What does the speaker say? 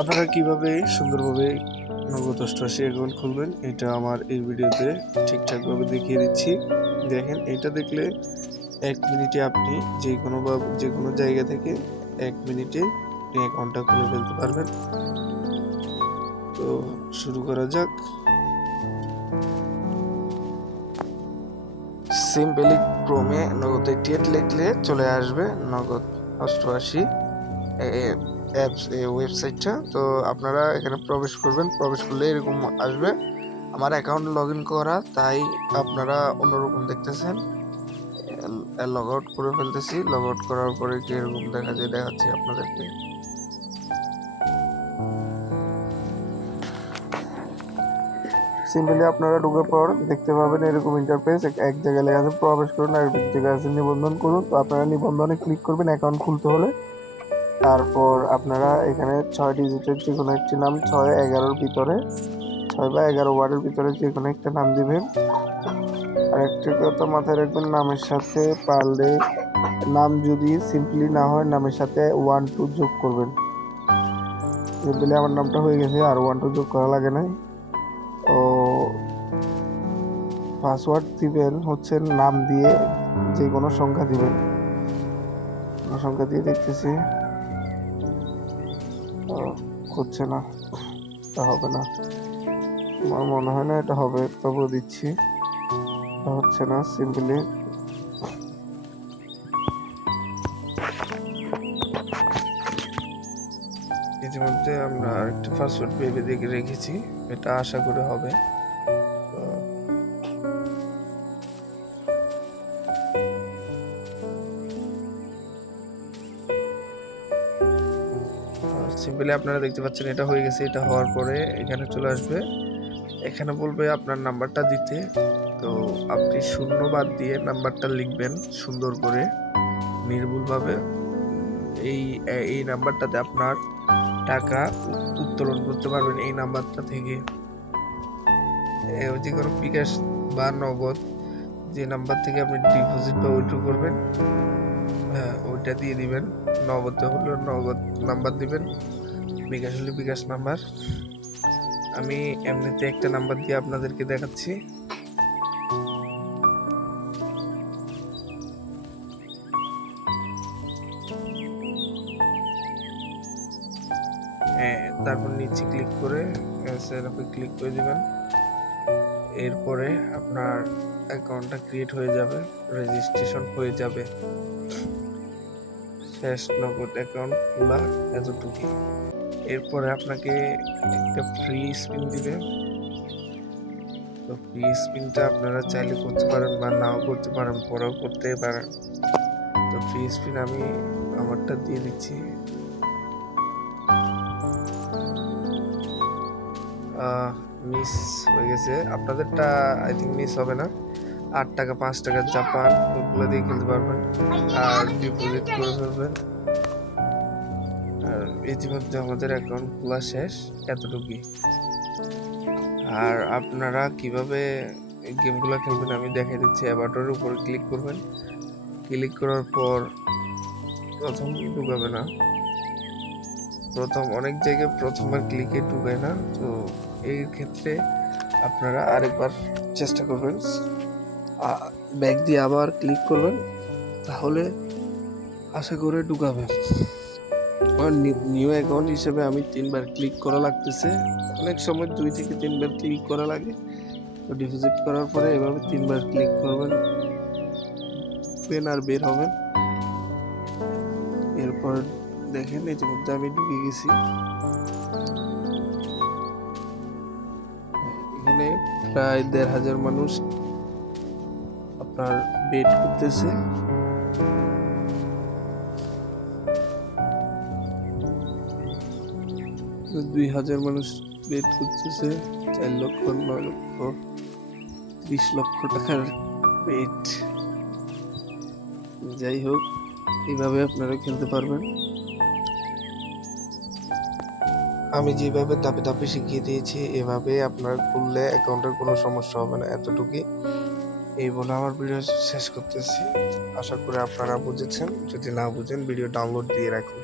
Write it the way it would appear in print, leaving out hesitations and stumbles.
আপনারা কিভাবে সুন্দরভাবে নগদ অষ্টআশি অ্যাকাউন্ট খুলবেন এটা আমার এই ভিডিওতে ঠিকঠাকভাবে দেখিয়ে দিচ্ছি। দেখেন, এটা দেখলে 1 মিনিটে আপনি যে কোনো জায়গা থেকে 1 মিনিটে আপনি অ্যাকাউন্টটা খুলে ফেলতে পারবেন। তো শুরু করা যাক। সিম্পলি ক্রোমে নগদ 88 লিখলে চলে আসবে নগদ অষ্টআশি অ্যাপস ওয়েবসাইটটা। তো আপনারা এখানে প্রবেশ করবেন, প্রবেশ করলে এরকম আসবে। আমার অ্যাকাউন্ট লগ ইন করা, তাই আপনারা অন্যরকম দেখতেছেন। লগ আউট করে ফেলতেছি। লগ আউট করার পরে কি এরকম দেখাচ্ছি আপনাদেরকে। সিম্পলি আপনারা ঢোকার পর দেখতে পাবেন এরকম ইন্টারফেস। এক জায়গায় লেখা আছে প্রবেশ করুন, আর এক জায়গায় আছে নিবন্ধন করুন। তো আপনারা নিবন্ধনে ক্লিক করবেন অ্যাকাউন্ট খুলতে হলে। তারপর আপনারা এখানে 6 ডিজিটের যে কোনো একটি নাম, 6-11-র ভিতরে, 6 বা 11 ওয়ার্ডের ভিতরে যে কোনো একটা নাম দিবেন। আর একটা কথা মাথায় রাখবেন, নামের সাথে পারলে নাম যদি সিম্পলি না হয়, নামের সাথে 1-2 যোগ করবেন। সিম্পলি আমার নামটা হয়ে গেছে, আর 1-2 যোগ করা লাগে না। তো পাসওয়ার্ড দিবেন হচ্ছে নাম দিয়ে যে কোনো সংখ্যা দিবেন। সংখ্যা দিয়ে দেখতেছি, হচ্ছে না, এটা হবে না। আমার মনে হয় না এটা হবে, তবুও দিচ্ছি। হচ্ছে না। সিম্পলি ইতিমধ্যে আমরা আরেকটা পাসওয়ার্ড ভেবে দেখে রেখেছি, এটা আশা করে হবে। সিম্পলি আপনারা দেখতে পাচ্ছেন এটা হয়ে গেছে। এটা হওয়ার পরে এখানে চলে আসবে, এখানে বলবে আপনার নাম্বারটা দিতে। তো আপনি শূন্য বাদ দিয়ে নাম্বারটা লিখবেন সুন্দর করে, নির্ভুলভাবে। এই নাম্বারটাতে আপনার টাকা উত্তোলন করতে পারবেন। এই নাম্বারটা থেকে যে কোনো বিকাশ বা নগদ, যে নাম্বার থেকে আপনি ডিপোজিট বা উইথড্র করবেন, হ্যাঁ ওইটা দিয়ে দিবেন। নগদ হলে নগদ নাম্বার দিবেন, বিকাশ হলে বিকাশ নাম্বার। আমি এমনিতে একটা নাম্বার দিয়ে আপনাদেরকে দেখাচ্ছি। তারপর নিচে ক্লিক করে সেটআপে ক্লিক করে দিবেন। এরপরে আপনার অ্যাকাউন্টটা ক্রিয়েট হয়ে যাবে, রেজিস্ট্রেশন হয়ে যাবে। শেষ নগদ অ্যাকাউন্ট খোলা এতটুকু। এরপরে আপনাকে একটা ফ্রি স্পিন দিবে। তো ফ্রি স্পিনটা আপনারা চাইলে করতে পারেন বা নাও করতে পারেন, পরেও করতে পারেন। তো ফ্রি স্পিন আমি আমারটা দিয়ে দিচ্ছি। মিস হয়ে গেছে, আপনাদেরটা আই থিঙ্ক মিস হবে না। 8 টাকা 5 টাকা জাপান ওগুলো দিয়ে খেলতে পারবেন, আর ডিপোজিট করে ফেলবেন। আর ইতিমধ্যে আমাদের অ্যাকাউন্ট খোলা শেষ, এতটুকুই। আর আপনারা কিভাবে গেমগুলো খেলবেন আমি দেখাই দিচ্ছি। অ্যাভাটারের উপর ক্লিক করবেন। ক্লিক করার পর প্রথম ঢুকাবে না, অনেক জায়গায় প্রথমবার ক্লিকে ঢুকায় না। তো এই ক্ষেত্রে আপনারা আরেকবার চেষ্টা করবেন, ব্যাক দিয়ে আবার ক্লিক করবেন, তাহলে আশা করে ঢুকাবেন। আমার নিউ অ্যাকাউন্ট হিসেবে আমি 3বার ক্লিক করা লাগতেছে, অনেক সময় 2 থেকে 3বার ক্লিক করা লাগে। তো ডিপোজিট করার পরে এভাবে 3বার ক্লিক করবেন, আর বের হবেন। এরপর দেখেন ইতিমধ্যে আমি ঢুকে গেছি। এখানে প্রায় 1,500 মানুষ আপনার বেট করতেছে। 2,000 মানুষ বেট করতেছে। 4 লক্ষ, 9 লক্ষ, 30 লক্ষ টাকার বেট। যাই হোক, এইভাবে আপনারা খেলতে পারবেন। আমি যেভাবে ধাপে ধাপে শিখিয়ে দিয়েছি, এভাবে আপনার খুললে অ্যাকাউন্টের কোনো সমস্যা হবে না, এতটুকুই। এই বলে আমার ভিডিও শেষ করতেছি। আশা করি আপনারা বুঝেছেন। যদি না বুঝেন ভিডিও ডাউনলোড দিয়ে রাখুন।